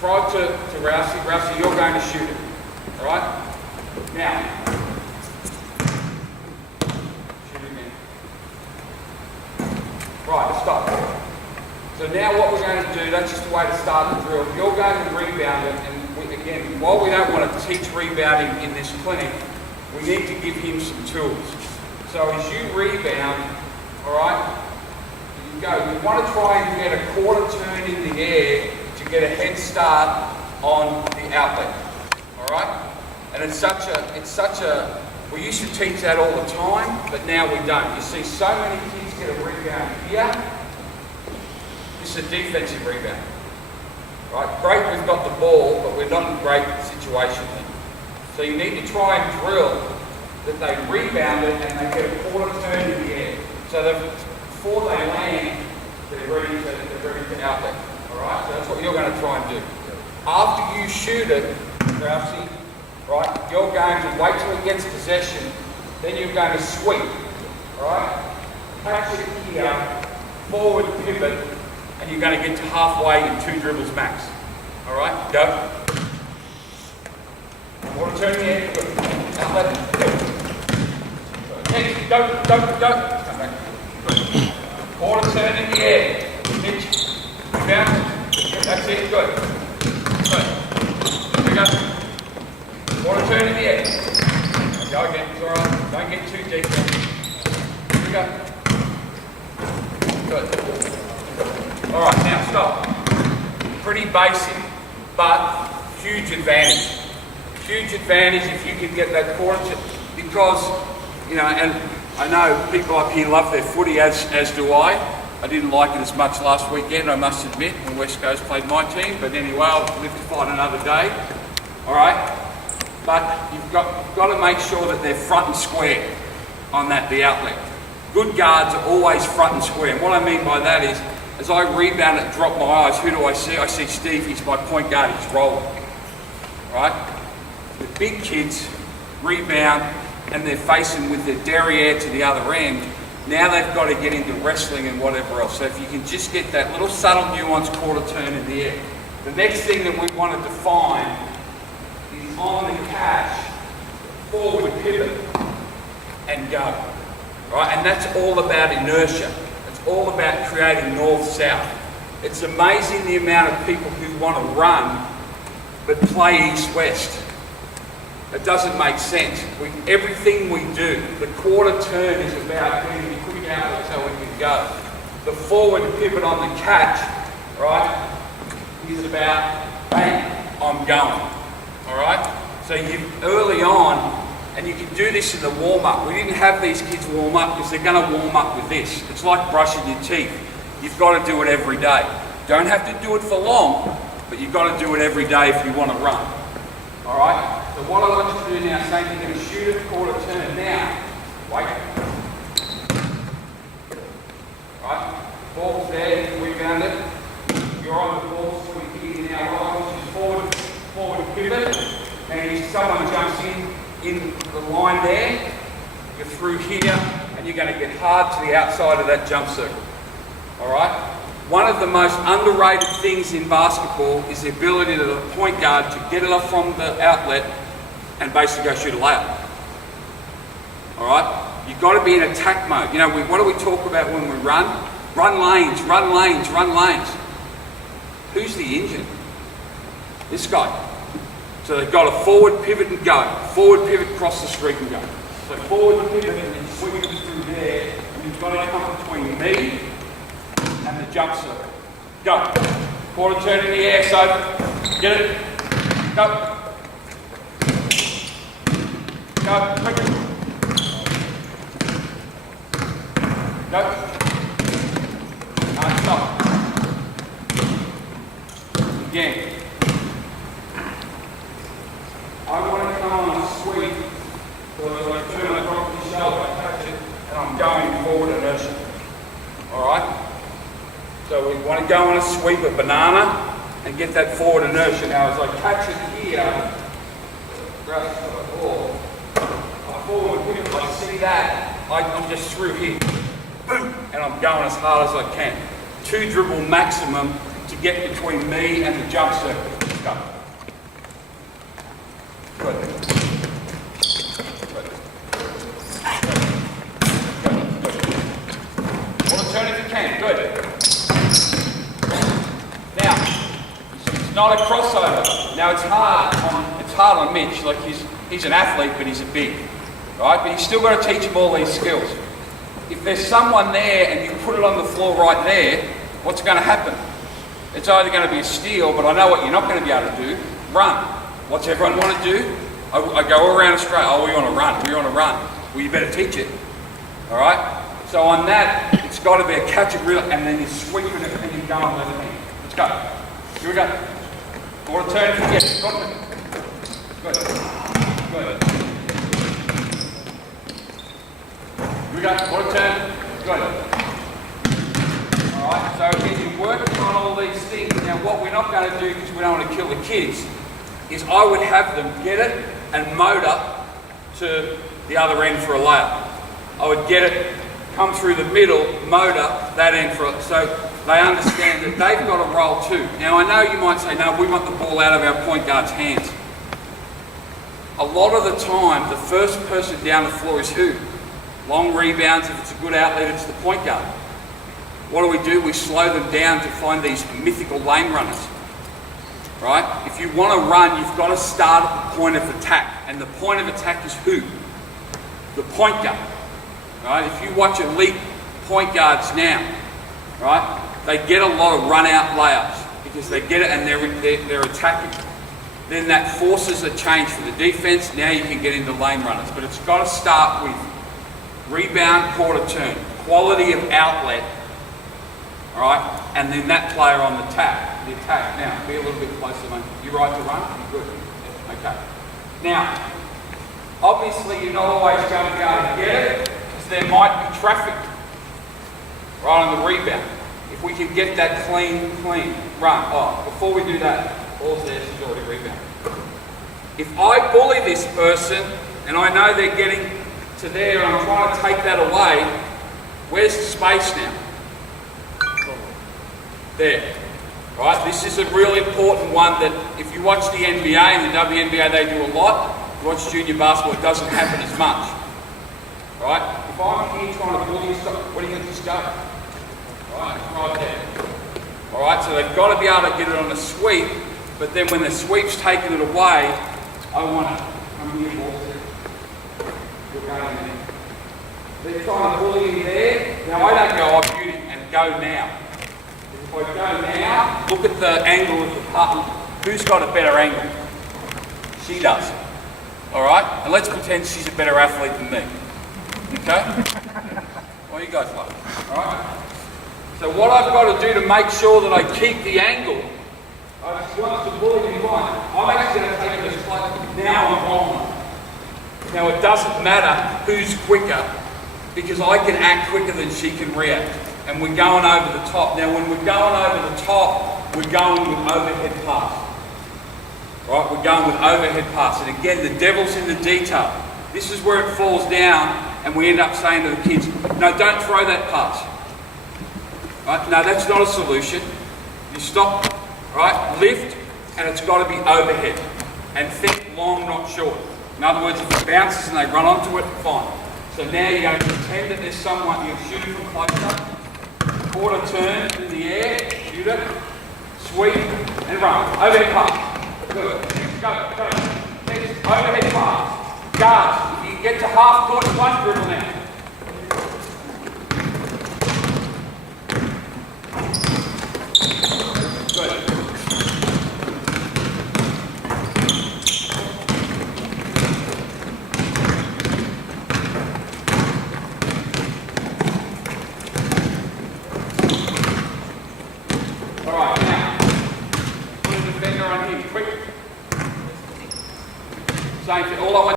throw it to Rousey. Rousey, you're going to shoot it. All right? Now, shoot it again. Right, stop. So now what we're going to do, that's just the way to start the drill. You're going to rebound it, and again, while we don't want to teach rebounding in this clinic, we need to give him some tools. So as you rebound, all right, you go. You want to try and get a quarter turn in the air to get a head start on the outlet. All right, and it's such a. We used to teach that all the time, but now we don't. You see, so many kids get a rebound here. This is a defensive rebound. Right, great, we've got the ball, but we're not in a great situation. So you need to try and drill that they rebound it and they get a quarter turn in the air. So that before they land, they're ready to outlet. Alright, so that's what you're going to try and do. After you shoot it, Rousey, right, you're going to wait till it gets possession, then you're going to sweep. Alright? Catch it here, forward pivot, and you're going to get to halfway in 2 dribbles max. Alright, go. Quarter turn in the air, good. Outlet, good. Next, go. Come back. Good. Quarter turn in the air. Pitch. Down. That's it, good. Good. Here we go. Quarter turn in the air. Go again, it's alright. Don't get too deep. Here we go. Good. Alright, now stop. Pretty basic, but huge advantage. Huge advantage if you can get that quarter turn, because, you know, and I know people up here love their footy, as do I. I didn't like it as much last weekend, I must admit, when West Coast played my team, but anyway, I'll live to fight another day. Alright? But you've got to make sure that they're front and square on the outlet. Good guards are always front and square. And what I mean by that is, as I rebound it, drop my eyes, who do I see? I see Steve, he's my point guard, he's rolling. Right? The big kids rebound and they're facing with their derriere to the other end. Now they've got to get into wrestling and whatever else. So if you can just get that little subtle nuanced quarter turn in the air. The next thing that we want to define is on the catch, forward pivot and go. Right? And that's all about inertia. It's all about creating north-south. It's amazing the amount of people who want to run but play east-west. It doesn't make sense. Everything we do, the quarter turn is about getting a quick outlet so we can go. The forward pivot on the catch, right, is about, hey, I'm going. All right? So you early on, and you can do this in the warm-up. We didn't have these kids warm up because they're going to warm up with this. It's like brushing your teeth. You've got to do it every day. Don't have to do it for long, but you've got to do it every day if you want to run. All right? So what I want you to do now, same thing, you're going to shoot it, quarter turn. Now, wait. Right? Ball's there, you rebound it. You're on the ball, so we here now. What I want you to forward pivot. Now, someone jumps in the line there, you're through here, and you're going to get hard to the outside of that jump circle. All right? One of the most underrated things in basketball is the ability of the point guard to get it off from the outlet and basically go shoot a layup. All right? You've got to be in attack mode. You know, what do we talk about when we run? Run lanes, run lanes, run lanes. Who's the engine? This guy. So they've got a forward pivot and go. Forward pivot, cross the street and go. So forward pivot and then swing it through there. And you've got to come between me and the jump circle. Go. Quarter turn in the air, so get it. Go. Go. Quick. Go. Stop. Again. I want to come on a sweep, so as I turn across the shoulder, I catch it, and I'm going forward inertia. Alright? So we want to go on a sweep, a banana, and get that forward inertia. Now as I catch it here, grab the ball, I forward pivot, I see that, I'm just through here. Boom! And I'm going as hard as I can. 2 dribble maximum to get between me and the jump circle. Go. Good. Good. Well, turn if you can. Good. Now, it's not a crossover. Now it's hard on Mitch. Like he's an athlete, but he's a big, right? But he's still got to teach him all these skills. If there's someone there and you put it on the floor right there, what's going to happen? It's either going to be a steal, but I know what you're not going to be able to do. Run. What's everyone want to do? I go all around Australia. Oh, we want to run. We want to run. Well, you better teach it. All right? So on that, it's got to be a catch and reel, and then you're sweeping it and you're going left hand. Let's go. Here we go. Quarter turn if you get it. Good. Good. Here we go. Quarter turn. Good. Alright, so again, you're working on all these things. Now what we're not going to do, because we don't want to kill the kids, is I would have them get it and motor to the other end for a layup. I would get it, come through the middle, motor that end for it, so they understand that they've got to roll too. Now I know you might say, no, we want the ball out of our point guard's hands. A lot of the time, the first person down the floor is who? Long rebounds, if it's a good outlet, it's the point guard. What do? We slow them down to find these mythical lane runners, right? If you want to run, you've got to start at the point of attack. And the point of attack is who? The point guard, right? If you watch elite point guards now, right, they get a lot of run-out layups because they get it and they're attacking. Then that forces a change for the defense. Now you can get into lane runners. But it's got to start with rebound, quarter turn, quality of outlet, all right, and then that player on the attack. Now, be a little bit closer, mate. You right to run? Good. Yeah, okay. Now, obviously you're not always going to be able to get it because there might be traffic right on the rebound. If we can get that clean run. Oh, before we do that, ball's there, she's already rebounded. If I bully this person and I know they're getting to there and I'm trying to take that away, where's the space now? There. Right? This is a really important one that if you watch the NBA and the WNBA, they do a lot. If you watch junior basketball, it doesn't happen as much. Right? If I'm here trying to bully you, what do you think just go? Right there. Alright, so they've got to be able to get it on a sweep, but then when the sweep's taking it away, I want to come here, ball. You're going there. They're trying to bully me there. Now I don't go off beauty and go now. If I go now, look at the angle of the putt. Who's got a better angle? She does. Alright? And let's pretend she's a better athlete than me. Okay? What do you guys like? Alright? So what I've got to do to make sure that I keep the angle, I just want to bully me fine. I'm actually going to take it as close. Now I'm on. Now it doesn't matter who's quicker because I can act quicker than she can react. And we're going over the top. Now when we're going over the top, we're going with overhead pass. Right? We're going with overhead pass. And again, the devil's in the detail. This is where it falls down and we end up saying to the kids, no, don't throw that pass. Right? No, that's not a solution. You stop, right? Lift, and it's got to be overhead. And think long, not short. In other words, if it bounces and they run onto it, fine. So now you're going to pretend that there's someone, you're shooting from close up, quarter turn in the air, shoot it, sweep, and run. Overhead pass. Good. Go. Next, overhead pass. Guards, if you can get to half court, one dribble now. Good. All right, now, put a defender on him, quick. Same thing, all I want